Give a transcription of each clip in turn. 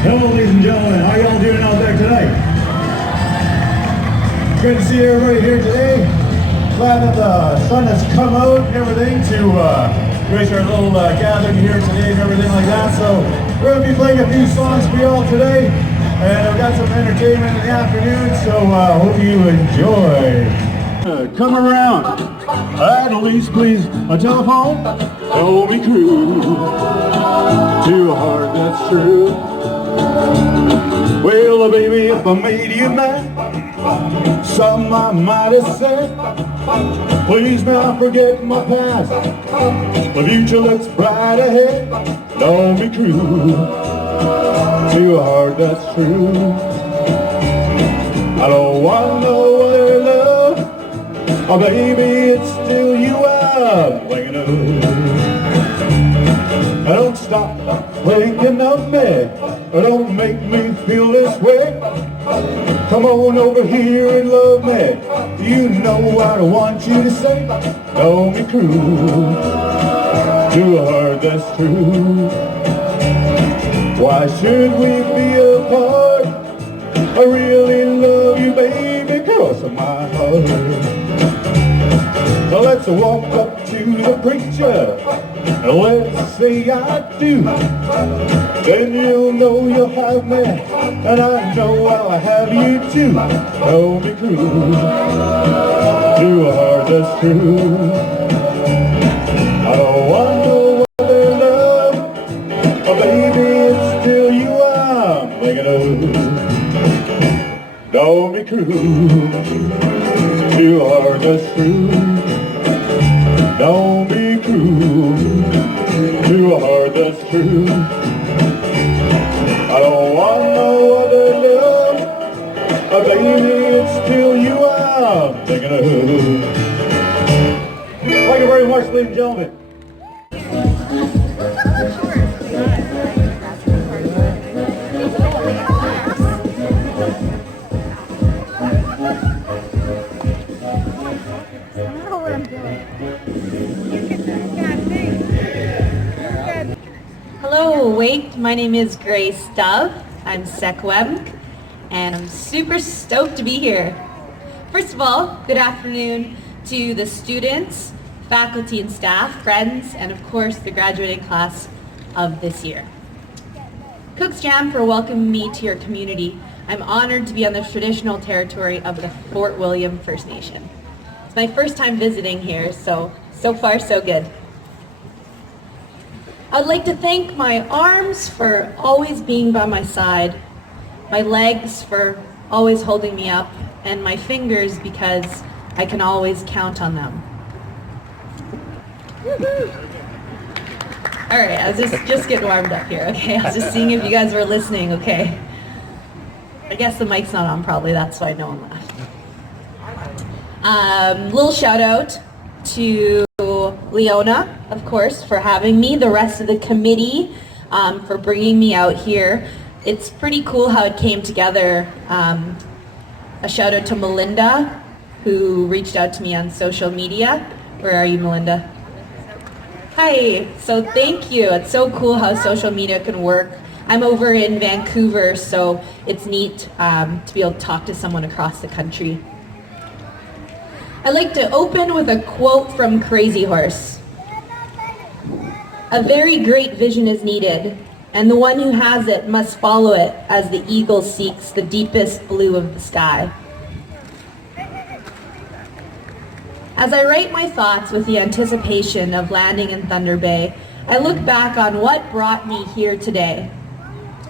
Hello, ladies and gentlemen. How y'all doing out there tonight? Good to see everybody here today. Glad that the sun has come out and everything to grace our little gathering here today and everything like that. So we're going to be playing a few songs for y'all today. And we've got some entertainment in the afternoon, so hope you enjoy. Come around, at least please, a telephone, oh me crew, too hard, that's true. Well, baby, if I made you mad, something I might have said, please not forget my past, the future looks bright ahead, don't be cruel, too hard, that's true. I don't want no other love, oh baby, it's still you I'm thinking of. Don't stop thinking of me, don't make me feel this way. Come on over here and love me, you know what I want you to say. Don't be cruel, too hard, that's true. Why should we be apart? I really love you, baby, cross my heart. Now let's walk up to the preacher and let's say I do. Then you'll know you'll have me, and I know I'll have you too. Don't be cruel, too hard, that's true. I don't want no other love, oh baby, it's still you I'm thinking of. Don't be cruel, too hard, that's true. Don't be cruel, too hard, that's true. I don't want no other love, oh baby, it's still you I'm thinking of. Thank you very much, ladies and gentlemen. Hello, Wake. My name is Grace Dove. I'm SecWeb, and I'm super stoked to be here. First of all, good afternoon to the students, faculty and staff, friends, and of course the graduating class of this year. Cooks Jam for welcoming me to your community. I'm honored to be on the traditional territory of the Fort William First Nation. It's my first time visiting here, so far so good. I'd like to thank my arms for always being by my side, my legs for always holding me up, and my fingers because I can always count on them. All right, I was just getting warmed up here, okay? I was just seeing if you guys were listening, okay? I guess the mic's not on probably, that's why no one laughed. Little shout out to Leona, of course, for having me, the rest of the committee for bringing me out here. It's pretty cool how it came together. A shout out to Melinda, who reached out to me on social media. Where are you, Melinda? Hi, so thank you. It's so cool how social media can work. I'm over in Vancouver, so it's neat to be able to talk to someone across the country. I'd like to open with a quote from Crazy Horse. A very great vision is needed, and the one who has it must follow it as the eagle seeks the deepest blue of the sky. As I write my thoughts with the anticipation of landing in Thunder Bay, I look back on what brought me here today,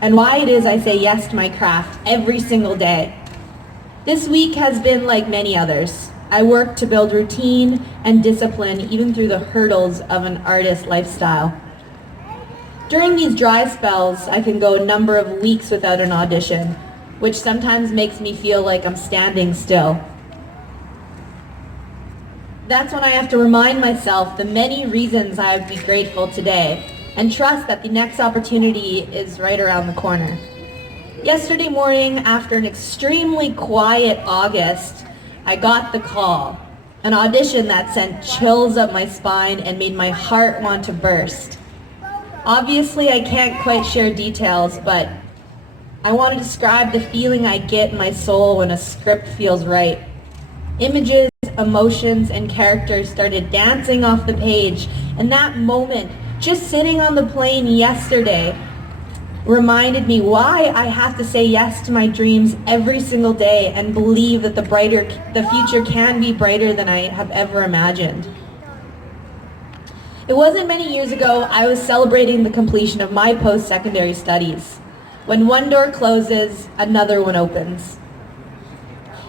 and why it is I say yes to my craft every single day. This week has been like many others. I work to build routine and discipline even through the hurdles of an artist lifestyle. During these dry spells, I can go a number of weeks without an audition, which sometimes makes me feel like I'm standing still. That's when I have to remind myself the many reasons I would be grateful today and trust that the next opportunity is right around the corner. Yesterday morning, after an extremely quiet August, I got the call, an audition that sent chills up my spine and made my heart want to burst. Obviously, I can't quite share details, but I want to describe the feeling I get in my soul when a script feels right. Images, emotions, and characters started dancing off the page, and that moment, just sitting on the plane yesterday, reminded me why I have to say yes to my dreams every single day and believe that the future can be brighter than I have ever imagined. It wasn't many years ago I was celebrating the completion of my post-secondary studies. When one door closes, another one opens.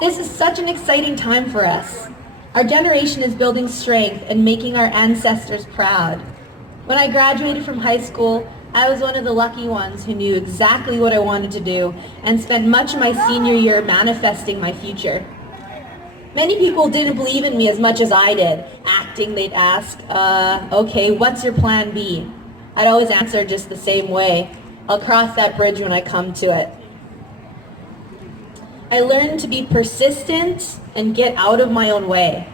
This is such an exciting time for us. Our generation is building strength and making our ancestors proud. When I graduated from high school, I was one of the lucky ones who knew exactly what I wanted to do and spent much of my senior year manifesting my future. Many people didn't believe in me as much as I did. Acting, they'd ask, okay, what's your plan B? I'd always answer just the same way. I'll cross that bridge when I come to it. I learned to be persistent and get out of my own way.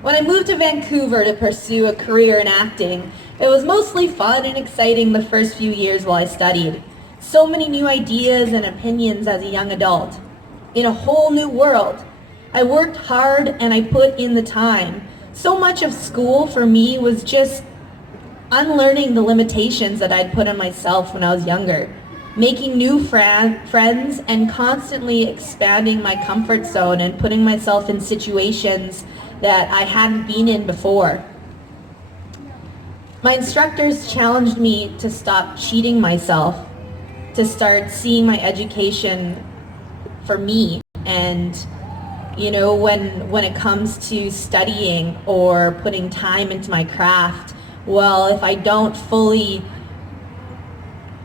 When I moved to Vancouver to pursue a career in acting, it was mostly fun and exciting the first few years while I studied. So many new ideas and opinions as a young adult. In a whole new world. I worked hard and I put in the time. So much of school for me was just unlearning the limitations that I'd put on myself when I was younger. Making new friends and constantly expanding my comfort zone and putting myself in situations that I hadn't been in before. My instructors challenged me to stop cheating myself, to start seeing my education for me. And you know, when it comes to studying or putting time into my craft, well, if I don't fully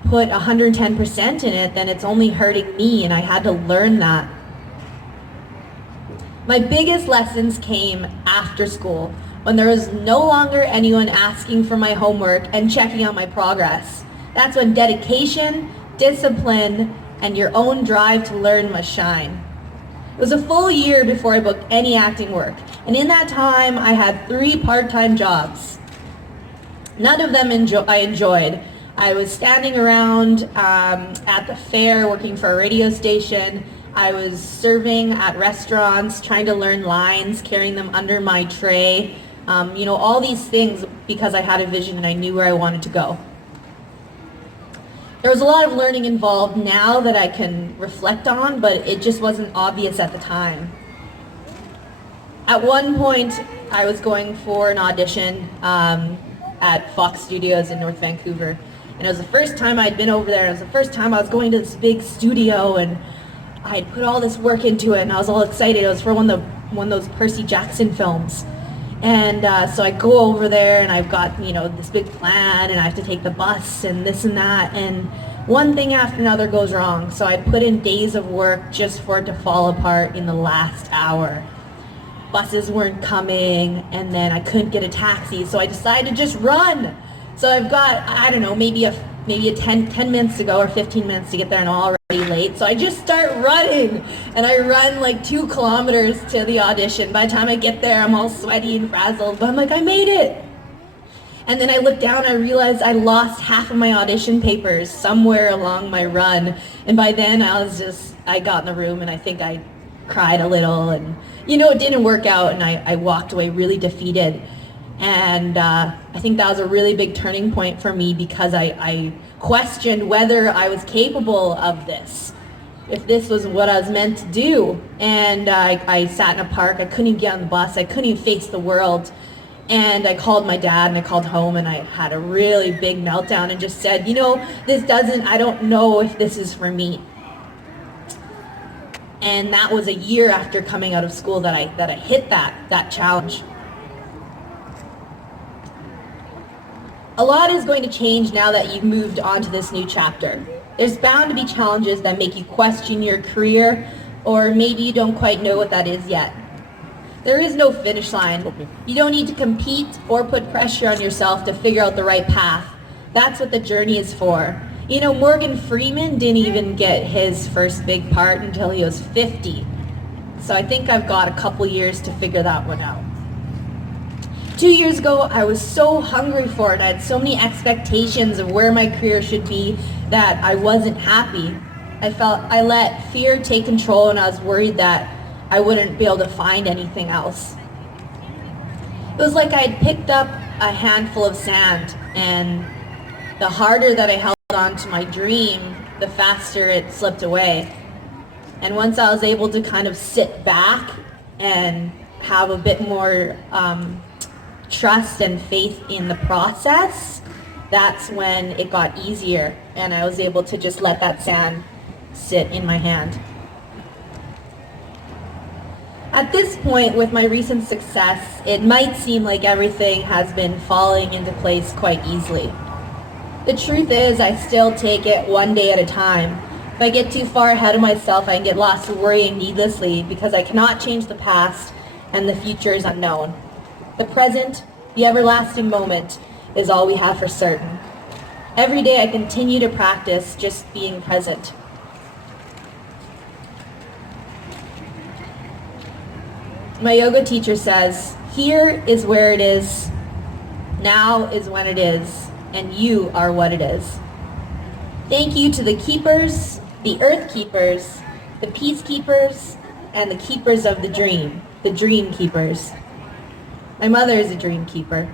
put 110% in it, then it's only hurting me, and I had to learn that. My biggest lessons came after school, when there was no longer anyone asking for my homework and checking on my progress. That's when dedication, discipline, and your own drive to learn must shine. It was a full year before I booked any acting work, and in that time I had 3 part-time jobs. None of them I enjoyed. I was standing around at the fair working for a radio station. I was serving at restaurants, trying to learn lines, carrying them under my tray. All these things because I had a vision and I knew where I wanted to go. There was a lot of learning involved now that I can reflect on, but it just wasn't obvious at the time. At one point, I was going for an audition at Fox Studios in North Vancouver. And it was the first time I'd been over there. It was the first time I was going to this big studio, and I had put all this work into it, and I was all excited. It was for one of those Percy Jackson films. And so I go over there, and I've got, this big plan, and I have to take the bus, and this and that, and one thing after another goes wrong. So I put in days of work just for it to fall apart in the last hour. Buses weren't coming, and then I couldn't get a taxi, so I decided to just run. So I've got, maybe a 10 minutes to go or 15 minutes to get there, and I'm already late. So I just start running, and I run like 2 kilometers to the audition. By the time I get there, I'm all sweaty and frazzled, but I'm like, I made it. And then I look down, I realized I lost half of my audition papers somewhere along my run. And by then I got in the room, and I think I cried a little, and it didn't work out, and I walked away really defeated. And I think that was a really big turning point for me, because I questioned whether I was capable of this, if this was what I was meant to do. And I sat in a park, I couldn't even get on the bus, I couldn't even face the world. And I called my dad, and I called home, and I had a really big meltdown and just said, I don't know if this is for me. And that was a year after coming out of school that I hit that challenge. A lot is going to change now that you've moved on to this new chapter. There's bound to be challenges that make you question your career, or maybe you don't quite know what that is yet. There is no finish line. You don't need to compete or put pressure on yourself to figure out the right path. That's what the journey is for. Morgan Freeman didn't even get his first big part until he was 50. So I think I've got a couple years to figure that one out. 2 years ago, I was so hungry for it. I had so many expectations of where my career should be that I wasn't happy. I let fear take control, and I was worried that I wouldn't be able to find anything else. It was like I had picked up a handful of sand, and the harder that I held on to my dream, the faster it slipped away. And once I was able to kind of sit back and have a bit more trust and faith in the process, that's when it got easier, and I was able to just let that sand sit in my hand. At this point, with my recent success, it might seem like everything has been falling into place quite easily. The truth is, I still take it one day at a time. If I get too far ahead of myself, I can get lost worrying needlessly because I cannot change the past and the future is unknown. The present, the everlasting moment, is all we have for certain. Every day I continue to practice just being present. My yoga teacher says, here is where it is, now is when it is, and you are what it is. Thank you to the keepers, the earth keepers, the peacekeepers, and the keepers of the dream keepers. My mother is a dream keeper.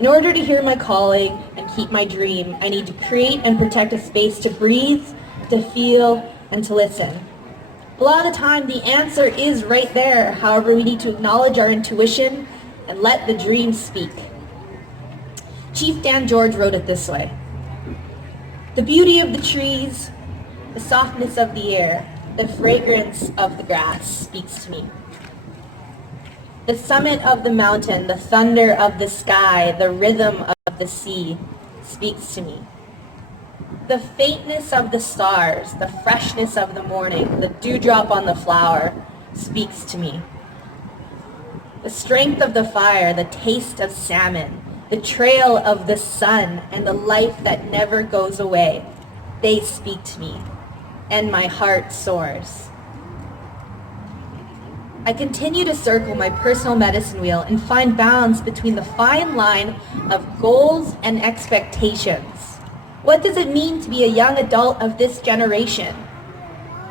In order to hear my calling and keep my dream, I need to create and protect a space to breathe, to feel, and to listen. A lot of the time, the answer is right there. However, we need to acknowledge our intuition and let the dream speak. Chief Dan George wrote it this way: the beauty of the trees, the softness of the air, the fragrance of the grass speaks to me. The summit of the mountain, the thunder of the sky, the rhythm of the sea speaks to me. The faintness of the stars, the freshness of the morning, the dewdrop on the flower speaks to me. The strength of the fire, the taste of salmon, the trail of the sun, and the life that never goes away, they speak to me, and my heart soars. I continue to circle my personal medicine wheel and find balance between the fine line of goals and expectations. What does it mean to be a young adult of this generation?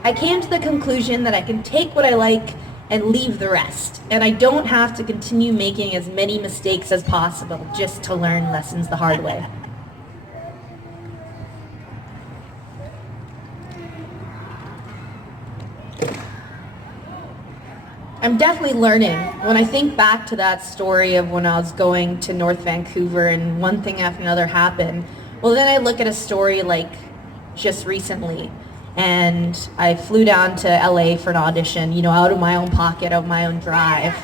I came to the conclusion that I can take what I like and leave the rest, and I don't have to continue making as many mistakes as possible just to learn lessons the hard way. I'm definitely learning. When I think back to that story of when I was going to North Vancouver and one thing after another happened, well, then I look at a story like just recently, and I flew down to LA for an audition, out of my own pocket, out of my own drive.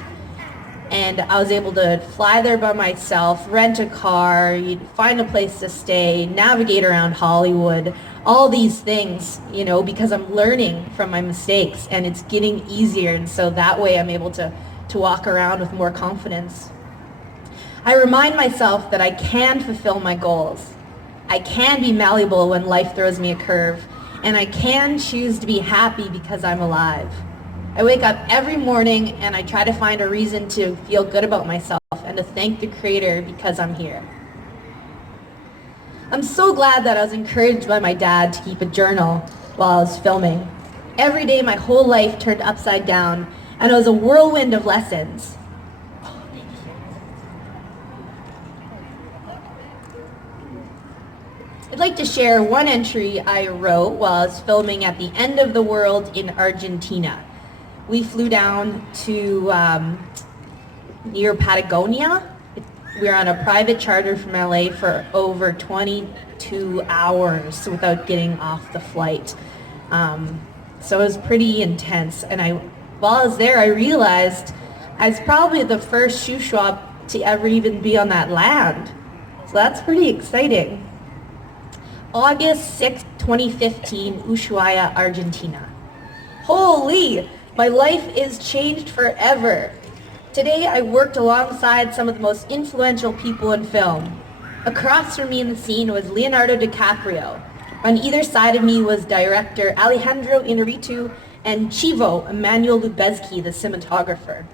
And I was able to fly there by myself, rent a car, find a place to stay, navigate around Hollywood, all these things, because I'm learning from my mistakes and it's getting easier. And so that way I'm able to walk around with more confidence. I remind myself that I can fulfill my goals. I can be malleable when life throws me a curve, and I can choose to be happy because I'm alive. I wake up every morning and I try to find a reason to feel good about myself and to thank the Creator because I'm here. I'm so glad that I was encouraged by my dad to keep a journal while I was filming. Every day my whole life turned upside down, and it was a whirlwind of lessons. I'd like to share one entry I wrote while I was filming at the end of the world in Argentina. We flew down to near Patagonia. We were on a private charter from LA for over 22 hours without getting off the flight. So it was pretty intense. And while I was there, I realized I was probably the first Shuswap to ever even be on that land. So that's pretty exciting. August 6, 2015, Ushuaia, Argentina. Holy! My life is changed forever. Today I worked alongside some of the most influential people in film. Across from me in the scene was Leonardo DiCaprio. On either side of me was director Alejandro Inarritu and Chivo Emmanuel Lubezki, the cinematographer.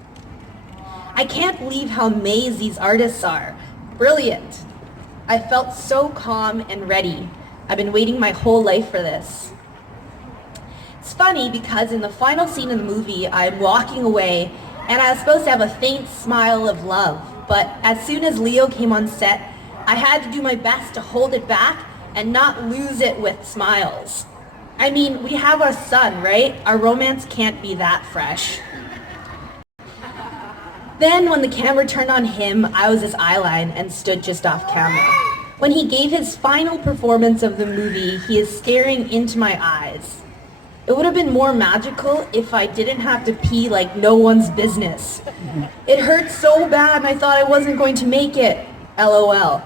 I can't believe how amazed these artists are. Brilliant. I felt so calm and ready. I've been waiting my whole life for this. funny because in the final scene of the movie, I'm walking away and I was supposed to have a faint smile of love. But as soon as Leo came on set, I had to do my best to hold it back and not lose it with smiles. I mean, we have our son, right? Our romance can't be that fresh. Then when the camera turned on him, I was his eyeline and stood just off camera. When he gave his final performance of the movie, he is staring into my eyes. It would have been more magical if I didn't have to pee like no one's business. It hurt so bad and I thought I wasn't going to make it. LOL.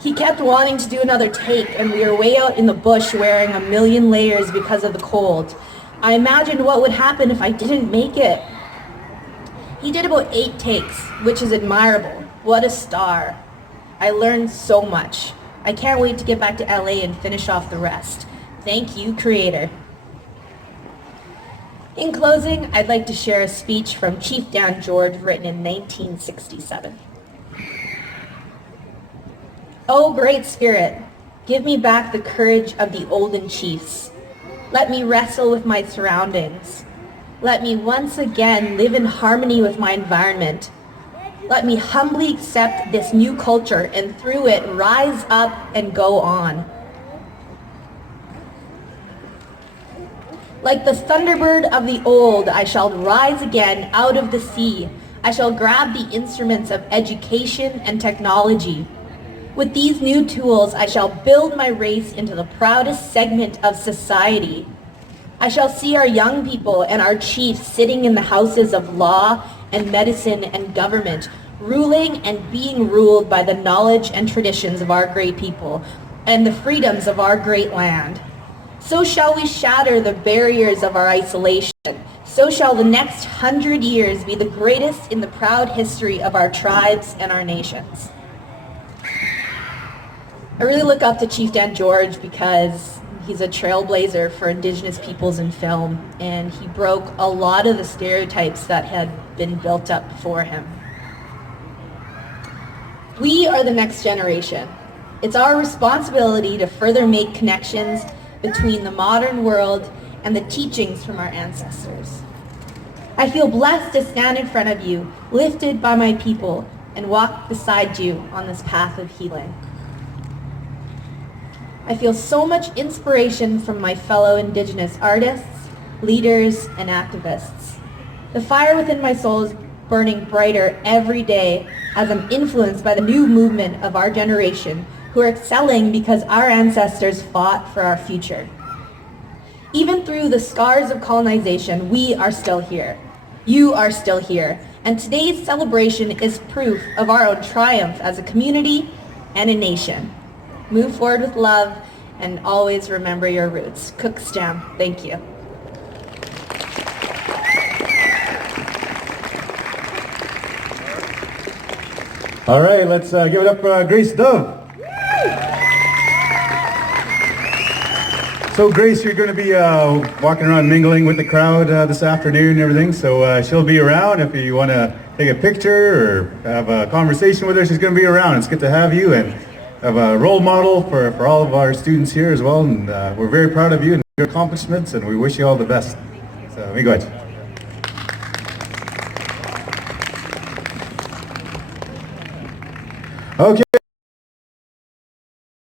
He kept wanting to do another take and we were way out in the bush wearing a million layers because of the cold. I imagined what would happen if I didn't make it. He did about 8 takes, which is admirable. What a star. I learned so much. I can't wait to get back to LA and finish off the rest. Thank you, Creator. In closing, I'd like to share a speech from Chief Dan George written in 1967. Oh, great spirit, give me back the courage of the olden chiefs. Let me wrestle with my surroundings. Let me once again live in harmony with my environment. Let me humbly accept this new culture and through it rise up and go on. Like the thunderbird of the old, I shall rise again out of the sea. I shall grab the instruments of education and technology. With these new tools, I shall build my race into the proudest segment of society. I shall see our young people and our chiefs sitting in the houses of law and medicine and government, ruling and being ruled by the knowledge and traditions of our great people and the freedoms of our great land. So shall we shatter the barriers of our isolation. So shall the next 100 years be the greatest in the proud history of our tribes and our nations. I really look up to Chief Dan George because he's a trailblazer for Indigenous peoples in film, and he broke a lot of the stereotypes that had been built up before him. We are the next generation. It's our responsibility to further make connections between the modern world and the teachings from our ancestors. I feel blessed to stand in front of you, lifted by my people, and walk beside you on this path of healing. I feel so much inspiration from my fellow Indigenous artists, leaders, and activists. The fire within my soul is burning brighter every day as I'm influenced by the new movement of our generation who are excelling because our ancestors fought for our future. Even through the scars of colonization, we are still here. You are still here. And today's celebration is proof of our own triumph as a community and a nation. Move forward with love and always remember your roots. Cookstam, thank you. All right, let's give it up for Grace Dove. So Grace, you're going to be walking around mingling with the crowd this afternoon and everything, so she'll be around if you want to take a picture or have a conversation with her. She's going to be around. It's good to have you and have a role model for all of our students here as well, and we're very proud of you and your accomplishments, and we wish you all the best. So let me go ahead. Okay.